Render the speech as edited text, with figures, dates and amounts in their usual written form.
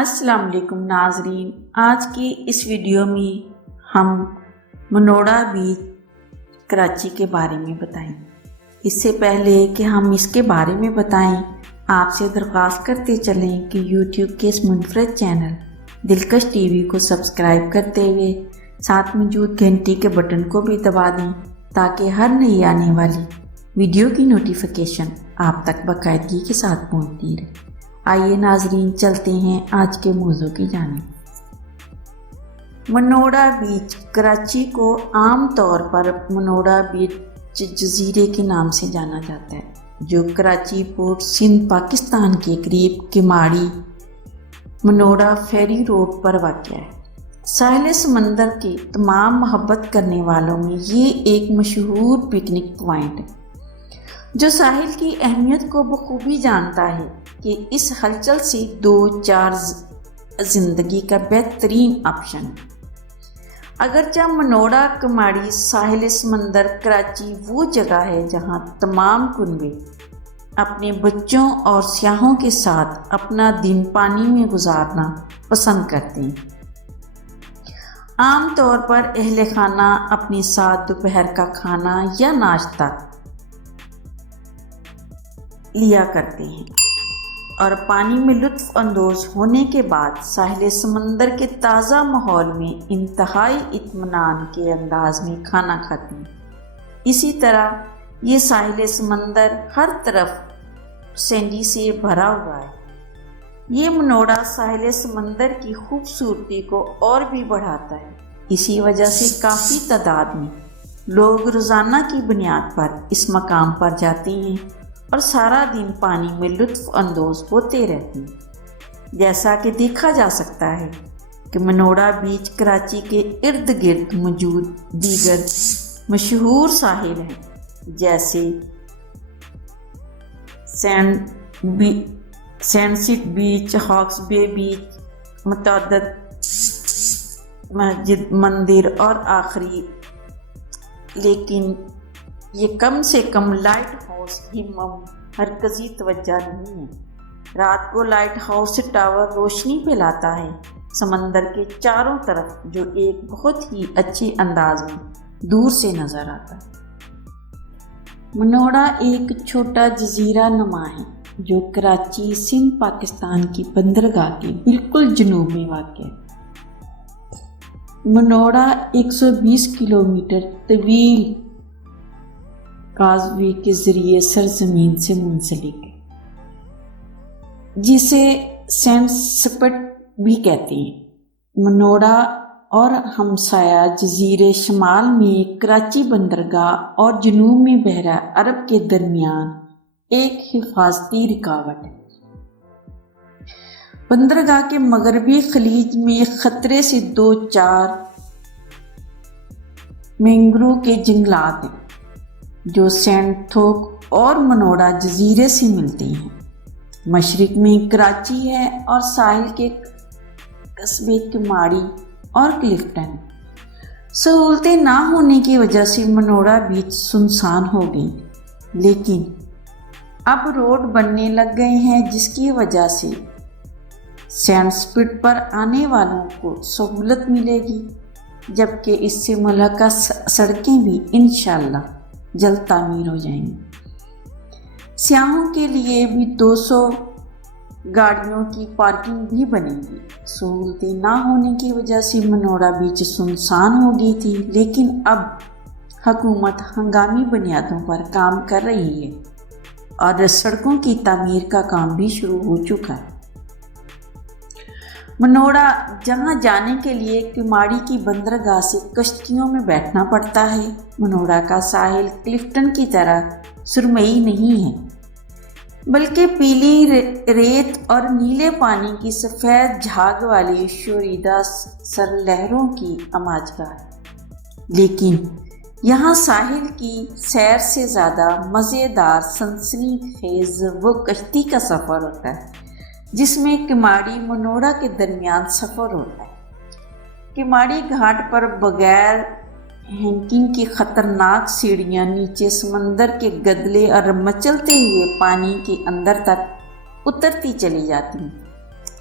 السلام علیکم ناظرین، آج کی اس ویڈیو میں ہم منوڑا بیچ کراچی کے بارے میں بتائیں۔ اس سے پہلے کہ ہم اس کے بارے میں بتائیں، آپ سے درخواست کرتے چلیں کہ یوٹیوب کے اس منفرد چینل دلکش ٹی وی کو سبسکرائب کرتے ہوئے ساتھ موجود گھنٹی کے بٹن کو بھی دبا دیں تاکہ ہر نئی آنے والی ویڈیو کی نوٹیفیکیشن آپ تک باقاعدگی کے ساتھ پہنچتی رہے۔ آئیے ناظرین چلتے ہیں آج کے موضوع کی جانب۔ منوڑا بیچ کراچی کو عام طور پر منوڑا بیچ جزیرے کے نام سے جانا جاتا ہے، جو کراچی پورٹ سندھ پاکستان کے قریب کماڑی منوڑا فیری روڈ پر واقع ہے۔ ساحل سمندر کے تمام محبت کرنے والوں میں یہ ایک مشہور پکنک پوائنٹ ہے، جو ساحل کی اہمیت کو بخوبی جانتا ہے کہ اس ہلچل سے دو چار زندگی کا بہترین آپشن ہے۔ اگرچہ منوڑا کماڑی ساحل سمندر کراچی وہ جگہ ہے جہاں تمام کنبے اپنے بچوں اور سیاحوں کے ساتھ اپنا دن پانی میں گزارنا پسند کرتے ہیں۔ عام طور پر اہل خانہ اپنے ساتھ دوپہر کا کھانا یا ناشتہ لیا کرتے ہیں اور پانی میں لطف اندوز ہونے کے بعد ساحل سمندر کے تازہ ماحول میں انتہائی اطمینان کے انداز میں کھانا کھاتے ہیں۔ اسی طرح یہ ساحل سمندر ہر طرف سینڈی سے بھرا ہوا ہے۔ یہ منوڑا ساحل سمندر کی خوبصورتی کو اور بھی بڑھاتا ہے۔ اسی وجہ سے کافی تعداد میں لوگ روزانہ کی بنیاد پر اس مقام پر جاتے ہیں اور سارا دن پانی میں لطف اندوز ہوتے رہتے ہیں۔ جیسا کہ دیکھا جا سکتا ہے کہ منوڑا بیچ کراچی کے ارد گرد موجود دیگر مشہور ساحل ہیں، جیسے سینڈسٹ بیچ، ہاکس بے بیچ، متعدد مسجد، مندر اور آخری لیکن یہ کم سے کم لائٹ ہاؤس کی مرکزی توجہ نہیں ہے۔ رات کو لائٹ ہاؤس ٹاور روشنی پھیلاتا ہے سمندر کے چاروں طرف، جو ایک بہت ہی اچھے انداز میں دور سے نظر آتا ہے۔ منوڑا ایک چھوٹا جزیرہ نما ہے جو کراچی سندھ پاکستان کی بندرگاہ کے بالکل جنوب میں واقع ہے۔ منوڑا 120 کلومیٹر طویل کازوے کے ذریعے سرزمین سے منسلک ہے، جسے سینڈسپٹ بھی کہتے ہیں۔ منوڑا اور ہمسایہ جزیرے شمال میں کراچی بندرگاہ اور جنوب میں بحیرہ عرب کے درمیان ایک حفاظتی رکاوٹ ہے۔ بندرگاہ کے مغربی خلیج میں خطرے سے دو چار مینگرو کے جنگلات ہیں جو سینٹ تھوک اور منوڑا جزیرے سے ملتے ہیں۔ مشرق میں کراچی ہے اور ساحل کے قصبے کماڑی اور کلفٹن۔ سہولتیں نہ ہونے کی وجہ سے منوڑا بیچ سنسان ہو گئی، لیکن اب روڈ بننے لگ گئے ہیں جس کی وجہ سے سینڈسپٹ پر آنے والوں کو سہولت ملے گی، جبکہ اس سے ملحقہ سڑکیں بھی انشاءاللہ جلد تعمیر ہو جائیں گی۔ سیاحوں کے لیے بھی 200 گاڑیوں کی پارکنگ بھی بنے گی۔ سہولتیں نہ ہونے کی وجہ سے منوڑا بیچ سنسان ہو گئی تھی، لیکن اب حکومت ہنگامی بنیادوں پر کام کر رہی ہے اور سڑکوں کی تعمیر کا کام بھی شروع ہو چکا ہے۔ منوڑا جہاں جانے کے لیے کماڑی کی بندرگاہ سے کشتیوں میں بیٹھنا پڑتا ہے۔ منوڑا کا ساحل کلفٹن کی طرح سرمئی نہیں ہے، بلکہ پیلی ریت اور نیلے پانی کی سفید جھاگ والی شوریدہ سر لہروں کی اماجگاہ ہے، لیکن یہاں ساحل کی سیر سے زیادہ مزیدار سنسنی خیز وہ کشتی کا سفر ہوتا ہے جس میں کماڑی منوڑا کے درمیان سفر ہوتا ہے۔ کماڑی گھاٹ پر بغیر ہینگنگ کی خطرناک سیڑھیاں نیچے سمندر کے گدلے اور مچلتے ہوئے پانی کے اندر تک اترتی چلی جاتی ہیں۔